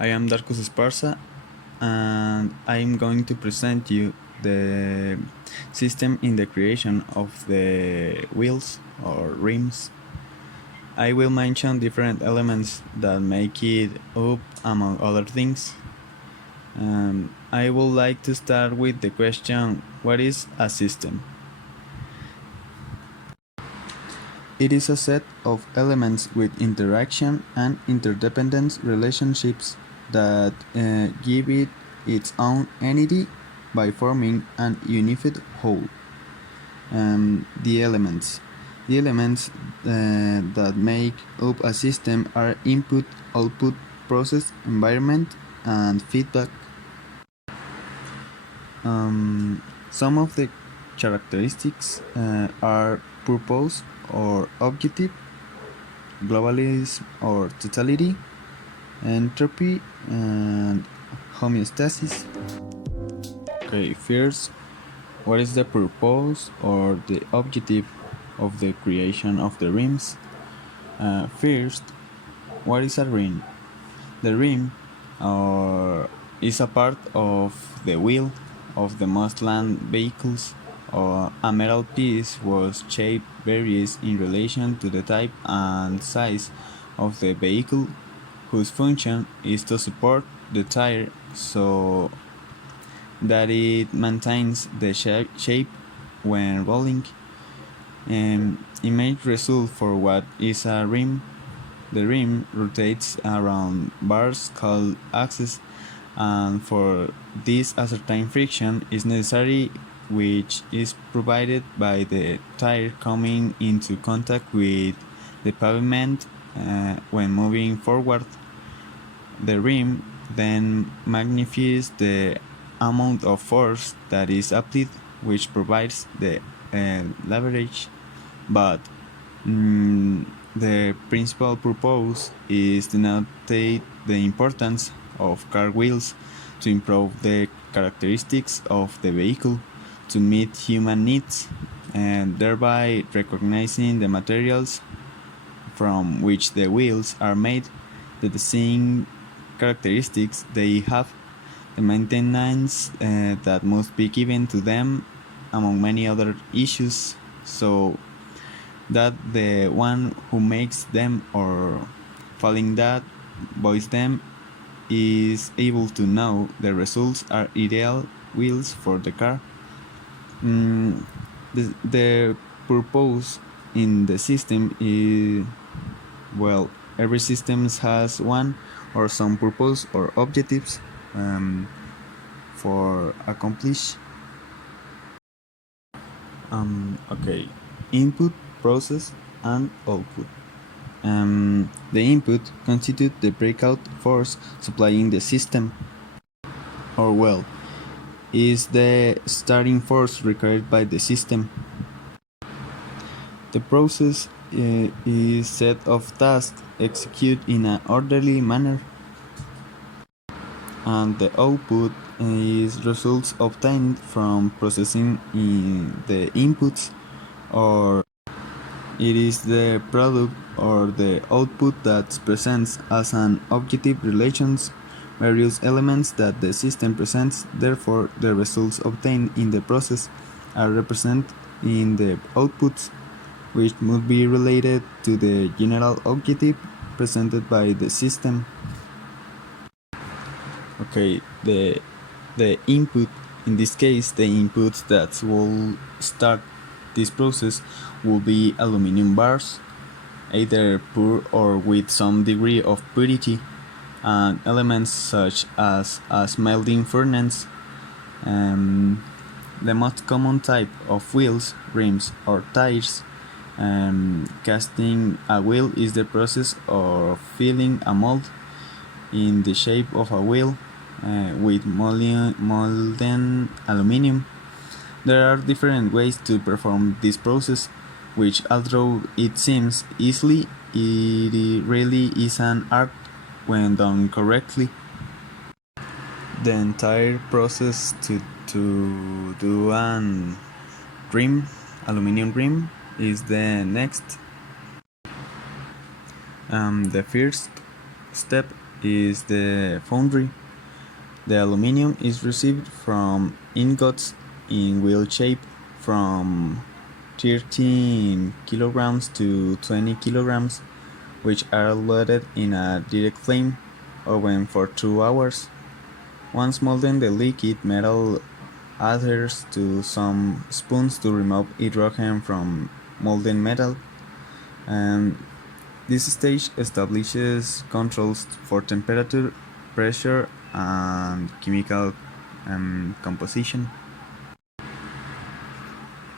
I am Darkus Esparza, and I am going to present you the system in the creation of the wheels or rims. I will mention different elements that make it up, among other things. I would like to start with the question, what is a system? It is a set of elements with interaction and interdependence relationships that give it its own entity by forming an unified whole. The elements. The elements that make up a system are input, output, process, environment, and feedback. Some of the characteristics are purpose or objective, globalism or totality, entropy, and homeostasis. Okay, first, what is the purpose or the objective of the creation of the rims? First, what is a rim? The rim is a part of the wheel of the most land vehicles. A metal piece was shaped varies in relation to the type and size of the vehicle, whose function is to support the tire so that it maintains the shape when rolling. It may result for what is a rim. The rim rotates around bars called axes, and for this a certain friction is necessary, which is provided by the tire coming into contact with the pavement when moving forward. The rim then magnifies the amount of force that is applied, which provides the leverage, but the principal purpose is to notate the importance of car wheels to improve the characteristics of the vehicle to meet human needs, and thereby recognizing the materials from which the wheels are made, the design characteristics they have, the maintenance that must be given to them, among many other issues, so that the one who makes them or failing that buys them is able to know the results are ideal wheels for the car. The purpose in the system is, well, every system has one or some purpose or objectives for accomplish. Okay, input, process, and output. The input constitutes the breakout force supplying the system, or well, is the starting force required by the system. The process is a set of tasks executed in an orderly manner, and the output is results obtained from processing in the inputs, or it is the product or the output that presents as an objective relations various elements that the system presents. Therefore, the results obtained in the process are represented in the outputs, which must be related to the general objective presented by the system. Okay, the input, in this case, the inputs that will start this process will be aluminum bars, either pure or with some degree of purity, and elements such as a smelting furnace. The most common type of wheels, rims, or tires. Casting a wheel is the process of filling a mold in the shape of a wheel with molten aluminum. There are different ways to perform this process, which, although it seems easy, it really is an art when done correctly. The entire process to do an rim, aluminum rim, is the next. The first step is the foundry. The aluminum is received from ingots in wheel shape from 13 kilograms to 20 kilograms, which are loaded in a direct flame oven for 2 hours. Once molten, the liquid metal adheres to some spoons to remove hydrogen from molten metal, and this stage establishes controls for temperature, pressure, and chemical composition.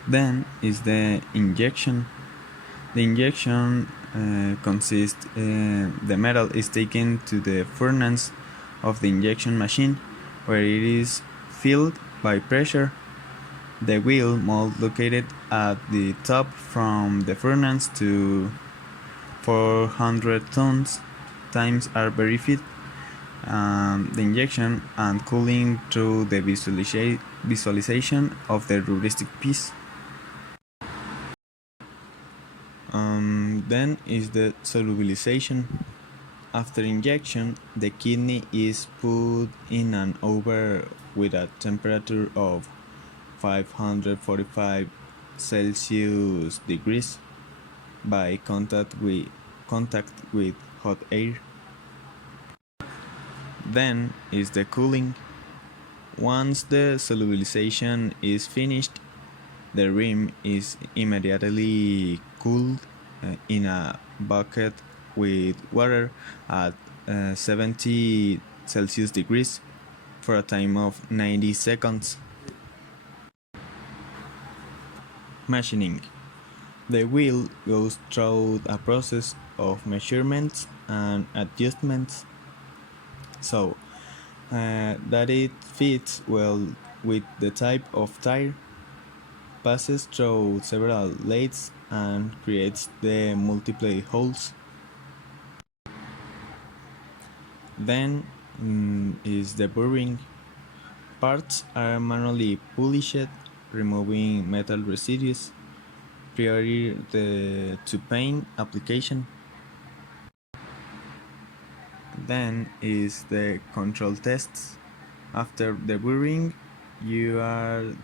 Then is the injection. The injection consists the metal is taken to the furnace of the injection machine, where it is filled by pressure. The wheel mold located at the top from the furnace to 400 tons times are verified. The injection and cooling through the visualization of the heuristic piece. Then is the solubilization. After injection, the kidney is put in an oven with a temperature of 545 Celsius degrees by contact with hot air. Then is the cooling. Once the solubilization is finished, the rim is immediately cooled in a bucket with water at 70 Celsius degrees for a time of 90 seconds. Machining. The wheel goes through a process of measurements and adjustments so that it fits well with the type of tire, passes through several lathes and creates the multiple holes. Then is the burring. Parts are manually polished, removing metal residues prior to paint application. Then is the control tests. After the burring,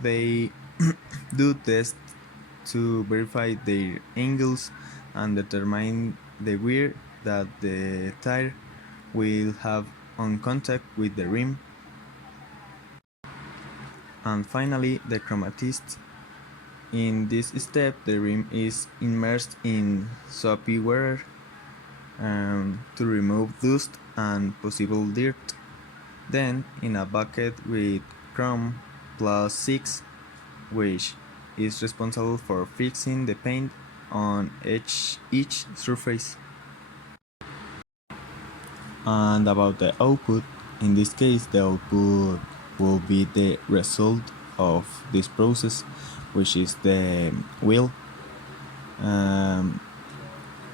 they do tests to verify their angles and determine the wear that the tire will have on contact with the rim. And finally, the chromatist. In this step, the rim is immersed in soapy water to remove dust and possible dirt. Then, in a bucket with chrome plus 6, which is responsible for fixing the paint on each surface. And about the output, in this case, the output will be the result of this process, which is the wheel.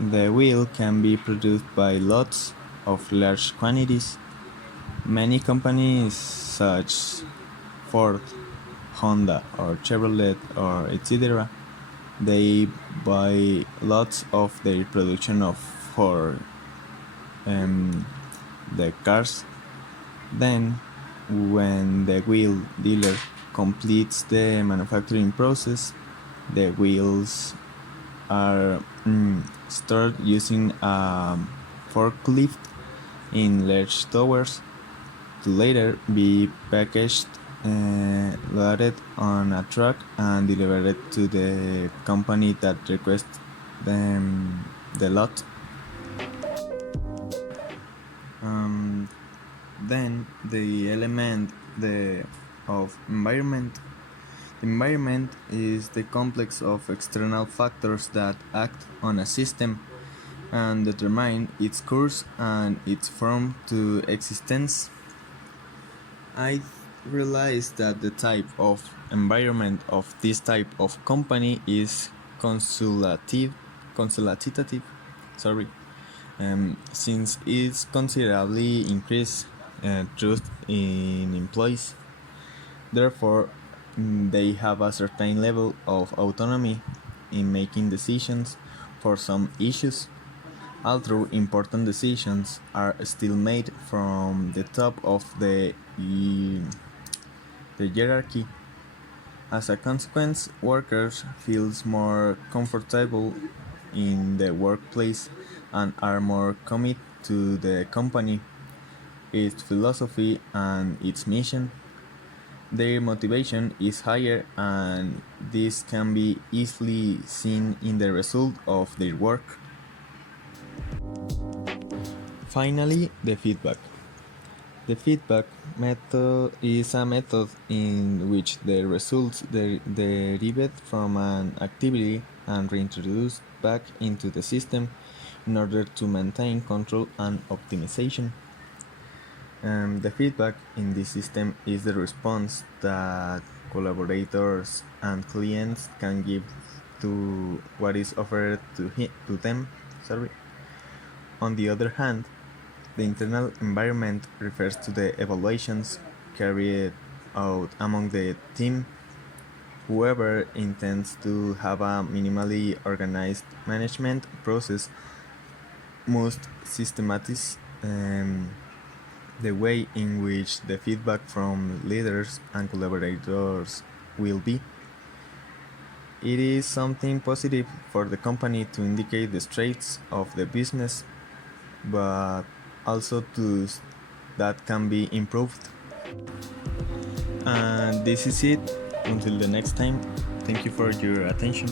The wheel can be produced by lots of large quantities. Many companies such Ford, Honda or Chevrolet or etc. they buy lots of their production for the cars. Then when the wheel dealer completes the manufacturing process, the wheels are stored using a forklift in large towers to later be packaged, loaded on a truck and delivered to the company that requests the lot. Then the element of environment. The environment is the complex of external factors that act on a system and determine its course and its form to existence. I realized that the type of environment of this type of company is consultative, since it's considerably increased trust in employees. Therefore, they have a certain level of autonomy in making decisions for some issues, although important decisions are still made from the top of the hierarchy. As a consequence, workers feel more comfortable in the workplace and are more committed to the company, its philosophy, and its mission. Their motivation is higher, and this can be easily seen in the result of their work. Finally, the feedback. The feedback method is a method in which the results derived from an activity and reintroduced back into the system in order to maintain control and optimization. The feedback in this system is the response that collaborators and clients can give to what is offered to them. On the other hand, the internal environment refers to the evaluations carried out among the team. Whoever intends to have a minimally organized management process must systematize the way in which the feedback from leaders and collaborators will be. It is something positive for the company to indicate the traits of the business, but also tools that can be improved. And this is it. Until the next time, thank you for your attention.